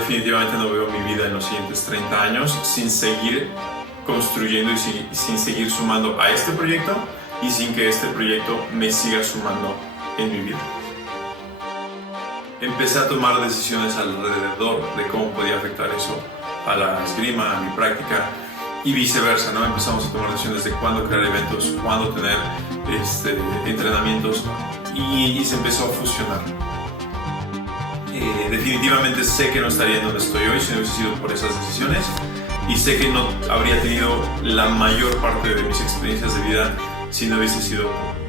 definitivamente no veo mi vida en los siguientes 30 años sin seguir construyendo y sin seguir sumando a este proyecto y sin que este proyecto me siga sumando en mi vida. Empecé a tomar decisiones alrededor de cómo podía afectar eso a la esgrima, a mi práctica y viceversa, ¿no? Empezamos a tomar decisiones de cuándo crear eventos, cuándo tener entrenamientos y se empezó a fusionar. Definitivamente sé que no estaría en donde estoy hoy si no hubiese sido por esas decisiones y sé que no habría tenido la mayor parte de mis experiencias de vida si no hubiese sido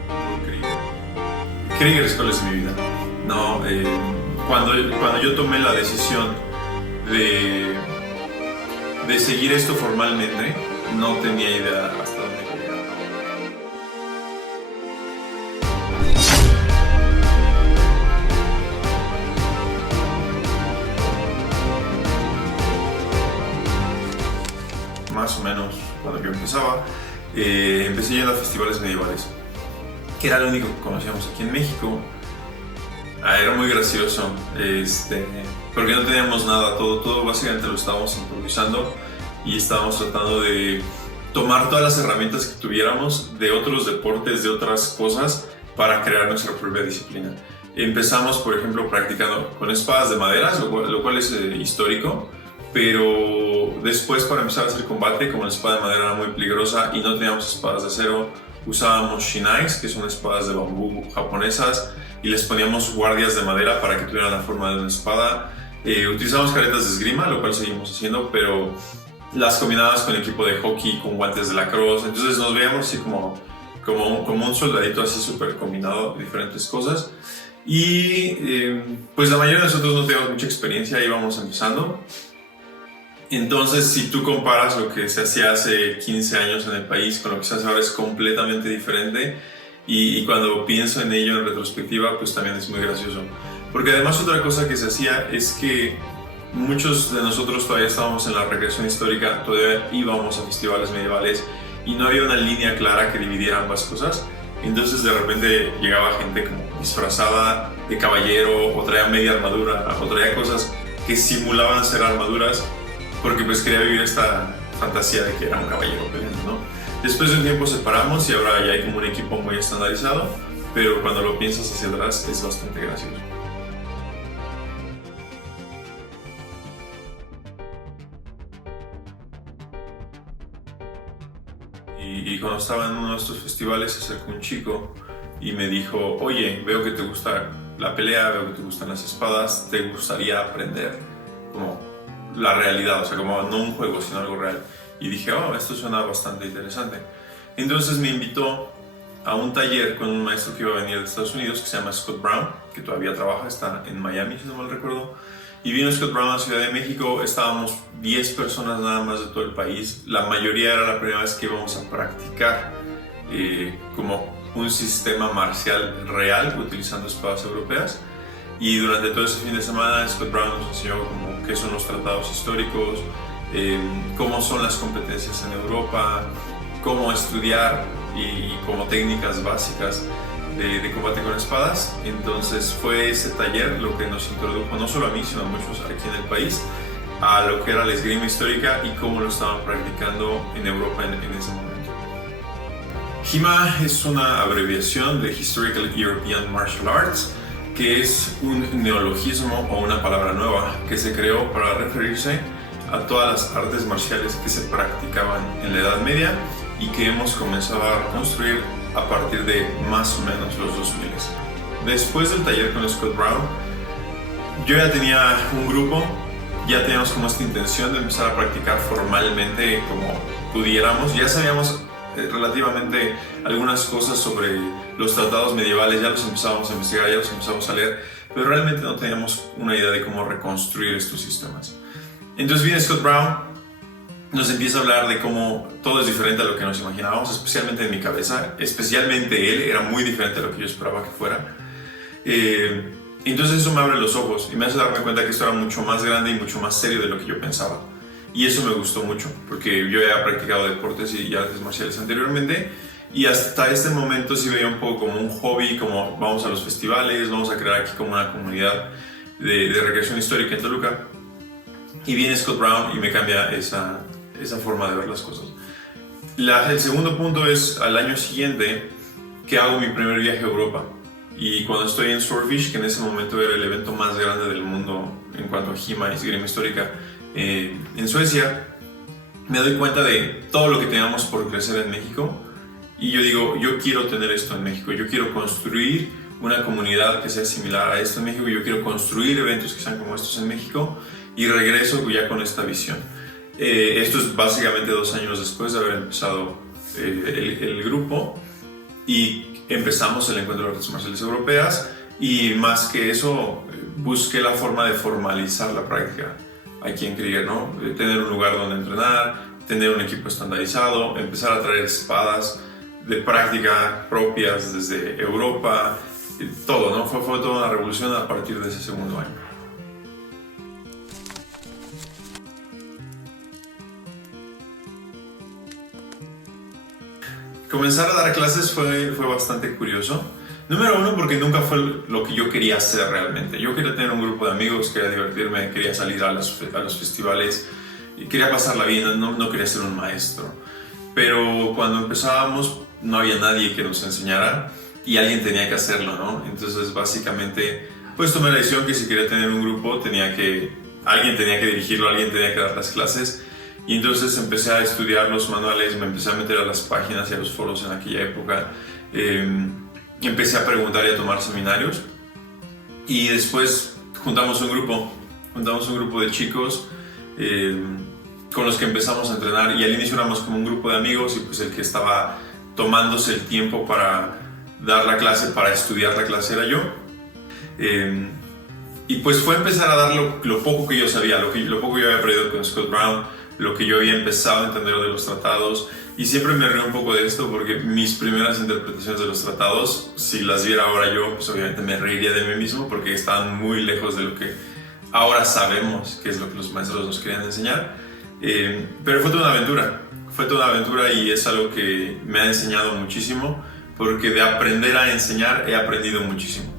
por Krieger. Krieger es cuál es mi vida, ¿no? Cuando yo tomé la decisión de seguir esto formalmente, no tenía idea hasta dónde quería llegar. Más o menos cuando yo empezaba, empecé yendo a festivales medievales, que era lo único que conocíamos aquí en México. Era muy gracioso, porque no teníamos nada, todo básicamente lo estábamos improvisando y estábamos tratando de tomar todas las herramientas que tuviéramos de otros deportes, de otras cosas, para crear nuestra propia disciplina. Empezamos, por ejemplo, practicando con espadas de madera, lo cual es histórico, pero después para empezar a hacer combate, como la espada de madera era muy peligrosa y no teníamos espadas de acero, usábamos shinais, que son espadas de bambú japonesas, y les poníamos guardias de madera para que tuvieran la forma de una espada. Utilizamos caretas de esgrima, lo cual seguimos haciendo, pero las combinabas con equipo de hockey, con guantes de lacrosse, entonces nos veíamos así como un soldadito así súper combinado, diferentes cosas. Y pues la mayoría de nosotros no teníamos mucha experiencia, íbamos empezando. Entonces, si tú comparas lo que se hacía hace 15 años en el país con lo que se hace ahora, es completamente diferente. Y cuando pienso en ello en retrospectiva, pues también es muy gracioso. Porque además otra cosa que se hacía es que muchos de nosotros todavía estábamos en la recreación histórica, todavía íbamos a festivales medievales y no había una línea clara que dividiera ambas cosas. Entonces de repente llegaba gente como disfrazada de caballero, o traía media armadura, o traía cosas que simulaban ser armaduras, porque pues quería vivir esta fantasía de que era un caballero peleando, ¿no? Después de un tiempo separamos y ahora ya hay como un equipo muy estandarizado, pero cuando lo piensas hacia atrás es bastante gracioso. Y cuando estaba en uno de estos festivales se acercó un chico y me dijo: oye, veo que te gusta la pelea, veo que te gustan las espadas, ¿te gustaría aprender como la realidad? O sea, como no un juego, sino algo real. Y dije: oh, esto suena bastante interesante. Entonces me invitó a un taller con un maestro que iba a venir de Estados Unidos, que se llama Scott Brown, que todavía trabaja, está en Miami, si no mal recuerdo. Y vino Scott Brown a la Ciudad de México, estábamos 10 personas nada más de todo el país. La mayoría era la primera vez que íbamos a practicar como un sistema marcial real utilizando espadas europeas. Y durante todo ese fin de semana Scott Brown nos enseñó como qué son los tratados históricos, cómo son las competencias en Europa, cómo estudiar y como técnicas básicas de combate con espadas. Entonces fue ese taller lo que nos introdujo, no solo a mí, sino a muchos aquí en el país, a lo que era la esgrima histórica y cómo lo estaban practicando en Europa en ese momento. HEMA es una abreviación de Historical European Martial Arts, que es un neologismo o una palabra nueva que se creó para referirse a todas las artes marciales que se practicaban en la Edad Media y que hemos comenzado a reconstruir a partir de más o menos los 2000. Después del taller con Scott Brown, yo ya tenía un grupo, ya teníamos como esta intención de empezar a practicar formalmente como pudiéramos. Ya sabíamos relativamente algunas cosas sobre los tratados medievales, ya los empezábamos a investigar, ya los empezamos a leer, pero realmente no teníamos una idea de cómo reconstruir estos sistemas. Entonces viene Scott Brown, nos empieza a hablar de cómo todo es diferente a lo que nos imaginábamos, especialmente en mi cabeza. Especialmente él era muy diferente a lo que yo esperaba que fuera. Entonces eso me abre los ojos y me hace darme cuenta que esto era mucho más grande y mucho más serio de lo que yo pensaba. Y eso me gustó mucho, porque yo ya he practicado deportes y artes marciales anteriormente, y hasta este momento sí veía un poco como un hobby, como vamos a los festivales, vamos a crear aquí como una comunidad de recreación histórica en Toluca. Y viene Scott Brown y me cambia esa forma de ver las cosas. El segundo punto es al año siguiente que hago mi primer viaje a Europa. Y cuando estoy en Swordfish, que en ese momento era el evento más grande del mundo en cuanto a HEMA y esgrima histórica en Suecia, me doy cuenta de todo lo que teníamos por crecer en México. Y yo digo, yo quiero tener esto en México. Yo quiero construir una comunidad que sea similar a esto en México. Yo quiero construir eventos que sean como estos en México. Y regreso ya con esta visión. Esto es básicamente 2 años después de haber empezado el grupo. Y empezamos el encuentro de artes marciales europeas. Y más que eso, busqué la forma de formalizar la práctica aquí en Krieger, ¿no? Tener un lugar donde entrenar, tener un equipo estandarizado, empezar a traer espadas de práctica propias desde Europa, todo, ¿no? Fue toda una revolución a partir de ese segundo año. Comenzar a dar clases fue bastante curioso. Número 1, porque nunca fue lo que yo quería hacer realmente. Yo quería tener un grupo de amigos, quería divertirme, quería salir a los festivales, y quería pasarla bien, no quería ser un maestro. Pero cuando empezábamos no había nadie que nos enseñara y alguien tenía que hacerlo, ¿no? Entonces básicamente pues tomé la decisión que si quería tener un grupo alguien tenía que dirigirlo, alguien tenía que dar las clases. Y entonces empecé a estudiar los manuales, me empecé a meter a las páginas y a los foros en aquella época. Empecé a preguntar y a tomar seminarios. Y después juntamos un grupo de chicos con los que empezamos a entrenar. Y al inicio éramos como un grupo de amigos y pues el que estaba tomándose el tiempo para dar la clase, para estudiar la clase era yo. Y pues fue empezar a dar lo poco que yo sabía, lo poco que yo había aprendido con Scott Brown, lo que yo había empezado a entender de los tratados. Y siempre me río un poco de esto porque mis primeras interpretaciones de los tratados, si las viera ahora yo, pues obviamente me reiría de mí mismo porque estaban muy lejos de lo que ahora sabemos que es lo que los maestros nos querían enseñar. Pero fue toda una aventura y es algo que me ha enseñado muchísimo porque de aprender a enseñar he aprendido muchísimo.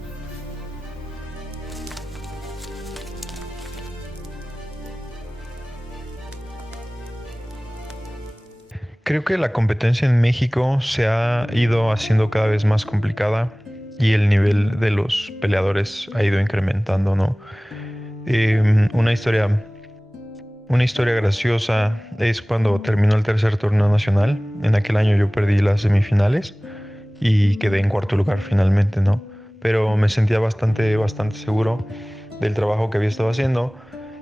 Creo que la competencia en México se ha ido haciendo cada vez más complicada y el nivel de los peleadores ha ido incrementando, ¿no? Una historia graciosa es cuando terminó el tercer torneo nacional. En aquel año yo perdí las semifinales y quedé en cuarto lugar finalmente, ¿no? Pero me sentía bastante seguro del trabajo que había estado haciendo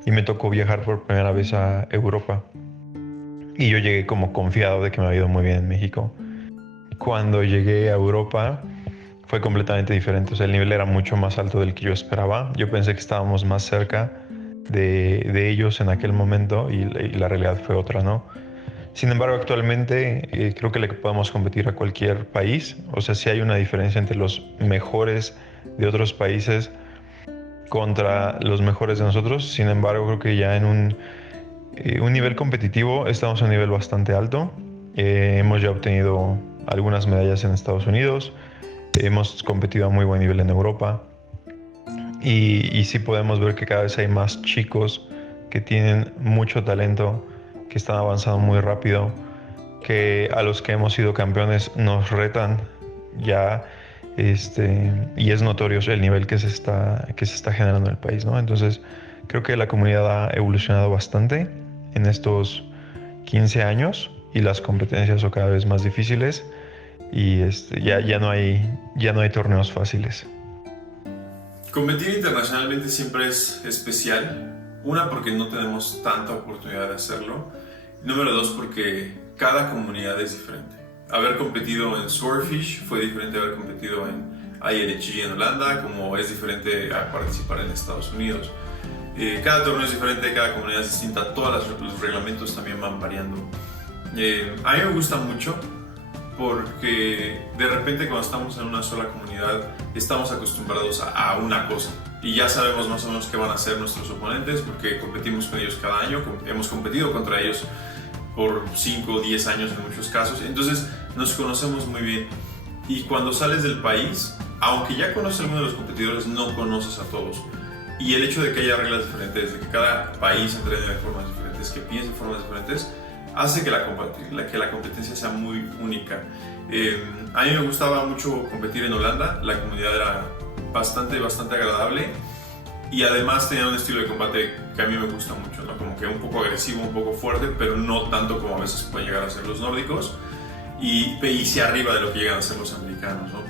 y me tocó viajar por primera vez a Europa. Y yo llegué como confiado de que me había ido muy bien en México. Cuando llegué a Europa fue completamente diferente. O sea, el nivel era mucho más alto del que yo esperaba. Yo pensé que estábamos más cerca de ellos en aquel momento y la realidad fue otra, ¿no? Sin embargo, actualmente creo que le podemos competir a cualquier país. O sea, sí hay una diferencia entre los mejores de otros países contra los mejores de nosotros. Sin embargo, creo que ya en un nivel competitivo estamos a un nivel bastante alto. Hemos ya obtenido algunas medallas en Estados Unidos, hemos competido a muy buen nivel en Europa y sí podemos ver que cada vez hay más chicos que tienen mucho talento, que están avanzando muy rápido, que a los que hemos sido campeones nos retan ya, y es notorio el nivel que se está generando en el país, ¿no? Entonces creo que la comunidad ha evolucionado bastante en estos 15 años y las competencias son cada vez más difíciles y ya no hay torneos fáciles. Competir internacionalmente siempre es especial. Una, porque no tenemos tanta oportunidad de hacerlo. Número 2, porque cada comunidad es diferente. Haber competido en Swordfish fue diferente a haber competido en ILG en Holanda, como es diferente a participar en Estados Unidos. Cada torneo es diferente, cada comunidad es distinta, todos los reglamentos también van variando. A mí me gusta mucho porque de repente cuando estamos en una sola comunidad estamos acostumbrados a una cosa y ya sabemos más o menos qué van a ser nuestros oponentes porque competimos con ellos cada año, hemos competido contra ellos por 5 o 10 años en muchos casos, entonces nos conocemos muy bien. Y cuando sales del país, aunque ya conoces a algunos de los competidores, no conoces a todos. Y el hecho de que haya reglas diferentes, de que cada país entrene de formas diferentes, que piense de formas diferentes, hace que la competencia sea muy única. A mí me gustaba mucho competir en Holanda, la comunidad era bastante agradable y además tenía un estilo de combate que a mí me gusta mucho, ¿no? Como que un poco agresivo, un poco fuerte, pero no tanto como a veces pueden llegar a ser los nórdicos y sí arriba de lo que llegan a ser los americanos, ¿no?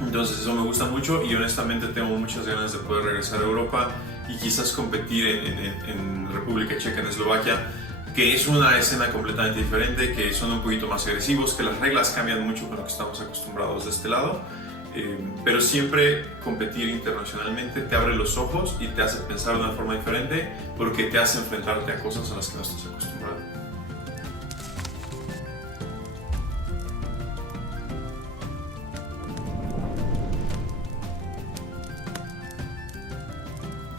Entonces eso me gusta mucho y honestamente tengo muchas ganas de poder regresar a Europa y quizás competir en República Checa, en Eslovaquia, que es una escena completamente diferente, que son un poquito más agresivos, que las reglas cambian mucho con lo que estamos acostumbrados de este lado, pero siempre competir internacionalmente te abre los ojos y te hace pensar de una forma diferente porque te hace enfrentarte a cosas a las que no estás acostumbrado.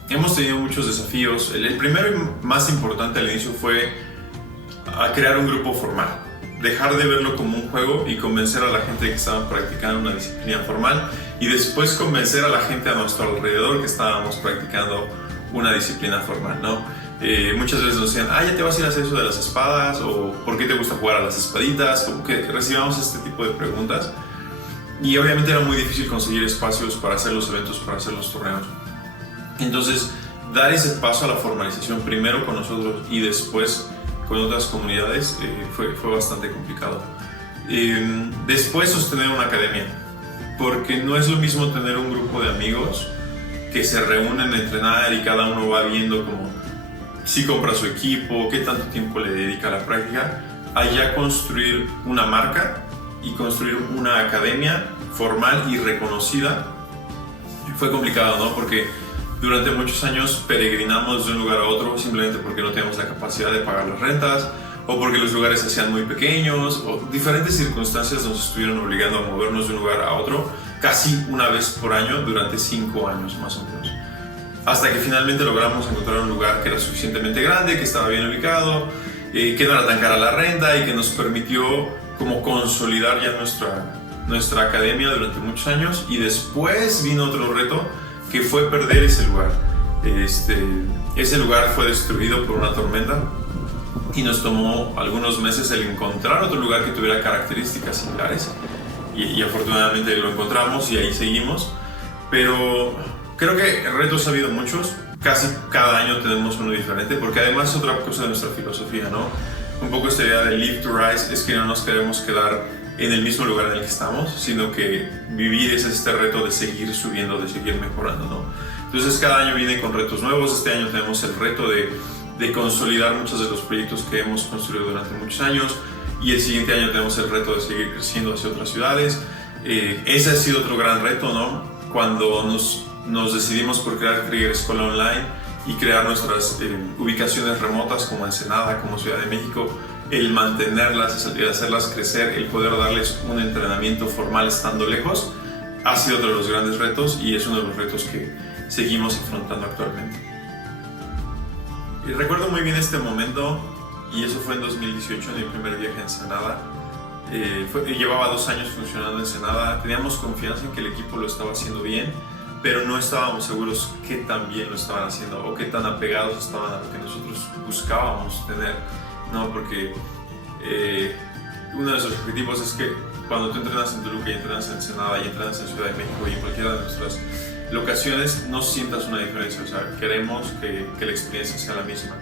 Hemos tenido muchos desafíos. El primero y más importante al inicio fue a crear un grupo formal. Dejar de verlo como un juego y convencer a la gente que estaban practicando una disciplina formal y después convencer a la gente a nuestro alrededor que estábamos practicando una disciplina formal, ¿no? Muchas veces nos decían, ya te vas a ir a hacer eso de las espadas, o ¿por qué te gusta jugar a las espaditas? Como que recibíamos este tipo de preguntas y obviamente era muy difícil conseguir espacios para hacer los eventos, para hacer los torneos. Entonces, dar ese paso a la formalización primero con nosotros y después con otras comunidades fue bastante complicado. Después sostener una academia, porque no es lo mismo tener un grupo de amigos que se reúnen a entrenar y cada uno va viendo como si compra su equipo, qué tanto tiempo le dedica a la práctica, allá construir una marca y construir una academia formal y reconocida. Fue complicado, ¿no? Porque durante muchos años peregrinamos de un lugar a otro simplemente porque no teníamos la capacidad de pagar las rentas o porque los lugares se hacían muy pequeños o diferentes circunstancias nos estuvieron obligando a movernos de un lugar a otro casi una vez por año durante 5 años más o menos. Hasta que finalmente logramos encontrar un lugar que era suficientemente grande, que estaba bien ubicado, que no era tan cara la renta y que nos permitió como consolidar ya nuestra academia durante muchos años. Y después vino otro reto, que fue perder ese lugar. Ese lugar fue destruido por una tormenta y nos tomó algunos meses el encontrar otro lugar que tuviera características similares y afortunadamente lo encontramos y ahí seguimos, pero creo que retos ha habido muchos, casi cada año tenemos uno diferente porque además es otra cosa de nuestra filosofía, ¿no? Un poco esta idea de live to rise es que no nos queremos quedar en el mismo lugar en el que estamos, sino que vivir es este reto de seguir subiendo, de seguir mejorando, ¿no? Entonces cada año viene con retos nuevos. Este año tenemos el reto de consolidar muchos de los proyectos que hemos construido durante muchos años y el siguiente año tenemos el reto de seguir creciendo hacia otras ciudades. Ese ha sido otro gran reto, ¿no? Cuando nos decidimos por crear Krieger Escuela Online y crear nuestras ubicaciones remotas como Ensenada, como Ciudad de México, el mantenerlas, el hacerlas crecer, el poder darles un entrenamiento formal estando lejos, ha sido otro de los grandes retos y es uno de los retos que seguimos afrontando actualmente. Y recuerdo muy bien este momento y eso fue en 2018, en mi primer viaje a Ensenada. Llevaba 2 años funcionando en Ensenada, teníamos confianza en que el equipo lo estaba haciendo bien, pero no estábamos seguros qué tan bien lo estaban haciendo o qué tan apegados estaban a lo que nosotros buscábamos tener, ¿no? Porque uno de nuestros objetivos es que cuando tú entrenas en Toluca y entrenas en Ensenada y entrenas en Ciudad de México y en cualquiera de nuestras locaciones no sientas una diferencia, o sea, queremos que la experiencia sea la misma.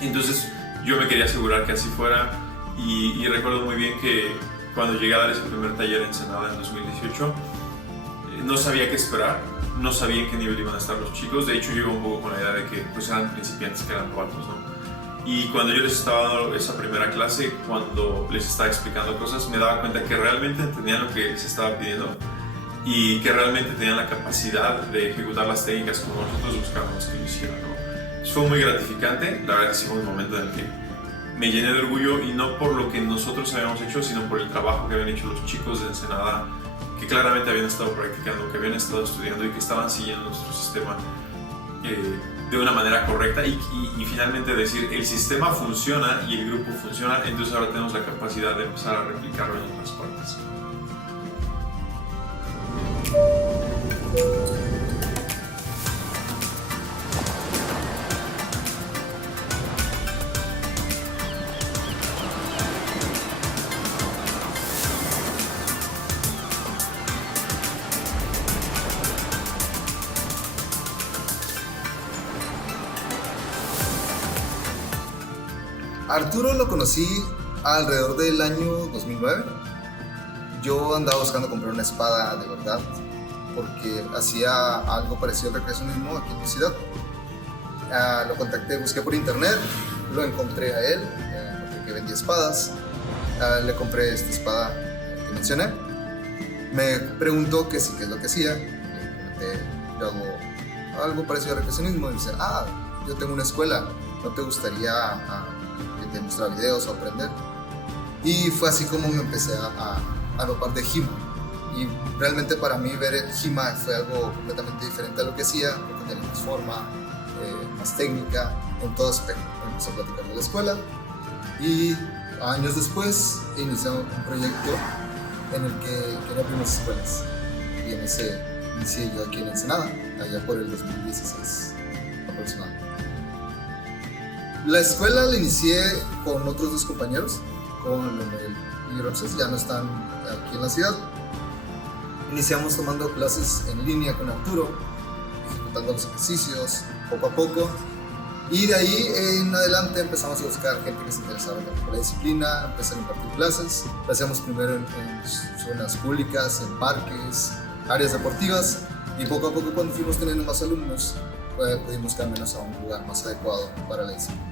Entonces yo me quería asegurar que así fuera y recuerdo muy bien que cuando llegué a dar ese primer taller en Ensenada en 2018 no sabía qué esperar, no sabía en qué nivel iban a estar los chicos. De hecho yo iba un poco con la idea de que pues eran principiantes, que eran novatos, ¿no? Y cuando yo les estaba dando esa primera clase, cuando les estaba explicando cosas, me daba cuenta que realmente entendían lo que les estaba pidiendo y que realmente tenían la capacidad de ejecutar las técnicas como nosotros buscábamos que lo hicieran, ¿no? Fue muy gratificante, la verdad que sí fue un momento en el que me llené de orgullo y no por lo que nosotros habíamos hecho, sino por el trabajo que habían hecho los chicos de Ensenada, que claramente habían estado practicando, que habían estado estudiando y que estaban siguiendo nuestro sistema de una manera correcta y finalmente decir el sistema funciona y el grupo funciona, entonces ahora tenemos la capacidad de empezar a replicarlo en otras partes. Arturo lo conocí alrededor del año 2009. Yo andaba buscando comprar una espada de verdad porque hacía algo parecido al recreacionismo aquí en mi ciudad. Lo contacté, busqué por internet, lo encontré a él, encontré que vendía espadas. Le compré esta espada que mencioné. Me preguntó que sí, qué es lo que hacía. Yo hago algo parecido al recreacionismo. Y dice, yo tengo una escuela, ¿no te gustaría que te mostrara videos o aprender? Y fue así como me empecé a topar de HEMA. Y realmente para mí ver HEMA fue algo completamente diferente a lo que hacía, porque tenía más forma, más técnica, en todo aspecto. Empecé a platicar de la escuela y años después inicié un proyecto en el que quería abrir unas escuelas. Y en ese inicié yo aquí en Ensenada, allá por el 2016 aproximadamente. La escuela la inicié con otros dos compañeros, con Leonel y Roxas, ya no están aquí en la ciudad. Iniciamos tomando clases en línea con Arturo, ejecutando los ejercicios poco a poco. Y de ahí en adelante empezamos a buscar gente que se interesaba en la disciplina, empezar a impartir clases. Lo hacíamos primero en zonas públicas, en parques, áreas deportivas, y poco a poco cuando fuimos teniendo más alumnos, pudimos cambiarnos a un lugar más adecuado para la disciplina.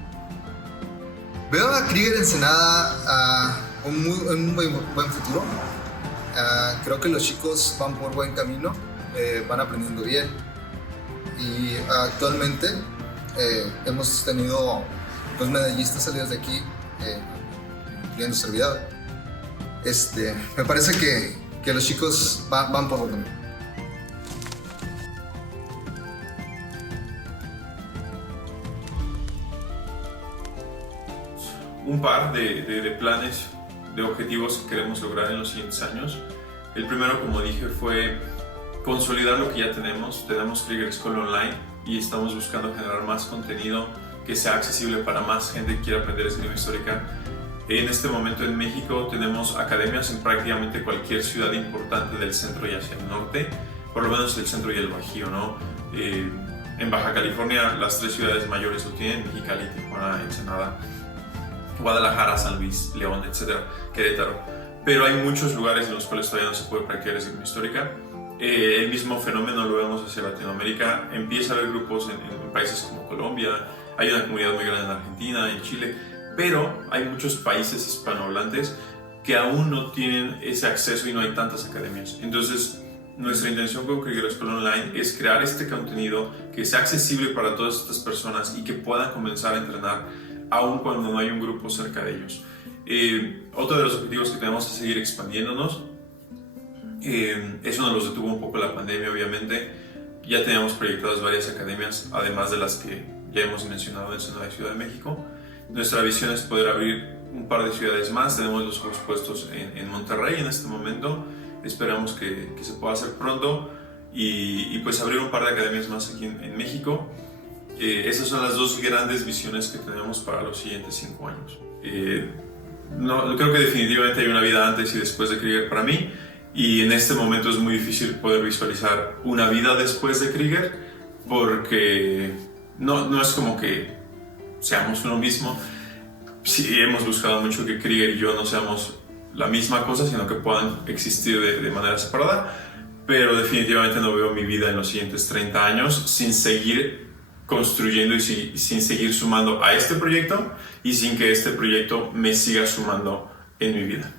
Veo a Krieger Ensenada en un muy buen futuro. Creo que los chicos van por buen camino, van aprendiendo bien, y actualmente hemos tenido 2 medallistas salidos de aquí, incluyendo servidor. Me parece que los chicos van por buen camino. Un par de planes, de objetivos que queremos lograr en los siguientes años. El primero, como dije, fue consolidar lo que ya tenemos. Tenemos Krieger School Online y estamos buscando generar más contenido que sea accesible para más gente que quiera aprender esgrima histórica. En este momento en México tenemos academias en prácticamente cualquier ciudad importante del centro y hacia el norte, por lo menos el centro y el Bajío, ¿no? En Baja California las 3 ciudades mayores lo tienen: Mexicali, Tijuana, Ensenada, Guadalajara, San Luis, León, etcétera, Querétaro. Pero hay muchos lugares en los cuales todavía no se puede practicar esgrima histórica. El mismo fenómeno lo vemos hacia Latinoamérica. Empieza a haber grupos en países como Colombia, hay una comunidad muy grande en Argentina, en Chile, pero hay muchos países hispanohablantes que aún no tienen ese acceso y no hay tantas academias. Entonces, nuestra intención con Krieger School Online es crear este contenido que sea accesible para todas estas personas y que puedan comenzar a entrenar aun cuando no hay un grupo cerca de ellos. Otro de los objetivos que tenemos es seguir expandiéndonos. Eso nos los detuvo un poco la pandemia, obviamente. Ya teníamos proyectadas varias academias, además de las que ya hemos mencionado en Ensenada y Ciudad de México. Nuestra visión es poder abrir un par de ciudades más. Tenemos los ojos puestos en Monterrey en este momento. Esperamos que se pueda hacer pronto y pues abrir un par de academias más aquí en México. Esas son las 2 grandes visiones que tenemos para los siguientes 5 años. No, creo que definitivamente hay una vida antes y después de Krieger para mí, y en este momento es muy difícil poder visualizar una vida después de Krieger, porque no es como que seamos uno mismo. Sí, hemos buscado mucho que Krieger y yo no seamos la misma cosa, sino que puedan existir de manera separada, pero definitivamente no veo mi vida en los siguientes 30 años sin seguir construyendo y sin seguir sumando a este proyecto y sin que este proyecto me siga sumando en mi vida.